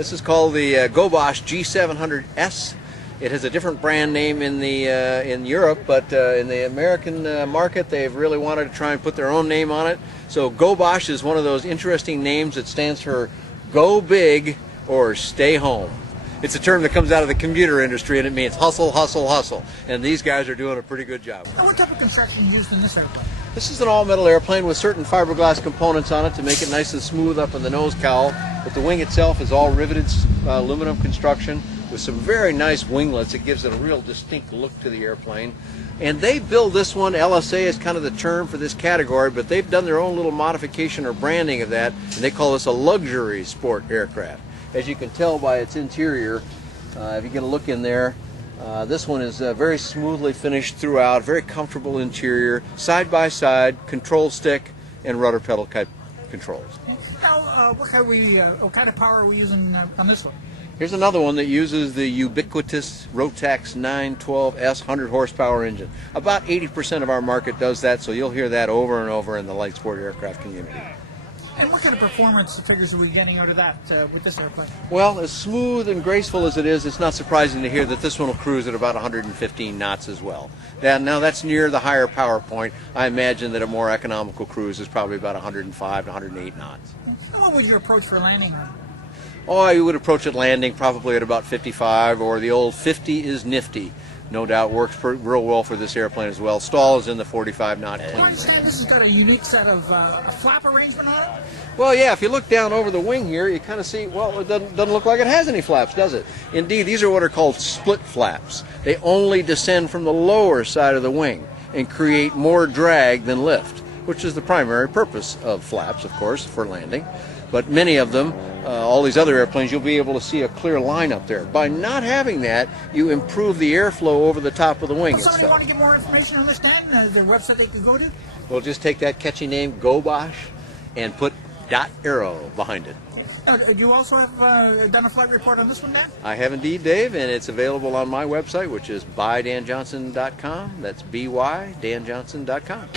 This is called the Gobosh G700S. It has a different brand name in Europe, but in the American market, they've really wanted to try and put their own name on it. So Gobosh is one of those interesting names that stands for Go Big or Stay Home. It's a term that comes out of the computer industry, and it means hustle, hustle, hustle. And these guys are doing a pretty good job. Now, what type of construction is used in this airplane? This is an all-metal airplane with certain fiberglass components on it to make it nice and smooth up in the nose cowl. But the wing itself is all riveted aluminum construction with some very nice winglets. It gives it a real distinct look to the airplane. And they build this one, LSA is kind of the term for this category, but they've done their own little modification or branding of that, and they call this a luxury sport aircraft. As you can tell by its interior, if you get a look in there, this one is very smoothly finished throughout, very comfortable interior, side-by-side, control stick, and rudder pedal type controls. Now, what kind of power are we using on this one? Here's another one that uses the ubiquitous Rotax 912S 100 horsepower engine. About 80% of our market does that, so you'll hear that over and over in the light sport aircraft community. And what kind of performance figures are we getting out of that with this airplane? Well, as smooth and graceful as it is, it's not surprising to hear that this one will cruise at about 115 knots as well. Now that's near the higher power point. I imagine that a more economical cruise is probably about 105 to 108 knots. And what was your approach for landing? Oh, you would approach it landing probably at about 55, or the old 50 is nifty. No doubt works real well for this airplane as well. Stall is in the 45 knot clean. I understand this has got a unique set of a flap arrangement on it? Well, yeah, if you look down over the wing here, you kind of see, well, it doesn't look like it has any flaps, does it? Indeed, these are what are called split flaps. They only descend from the lower side of the wing and create more drag than lift, which is the primary purpose of flaps, of course, for landing. But many of them, all these other airplanes, you'll be able to see a clear line up there. By not having that, you improve the airflow over the top of the wing Well, itself. somebody want to get more information on this, Dan? The website they can go to? Well, just take that catchy name, Gobosh, and put .aero behind it. Do you also have done a flight report on this one, Dan? I have indeed, Dave, and it's available on my website, which is bydanjohnson.com. That's bydanjohnson.com.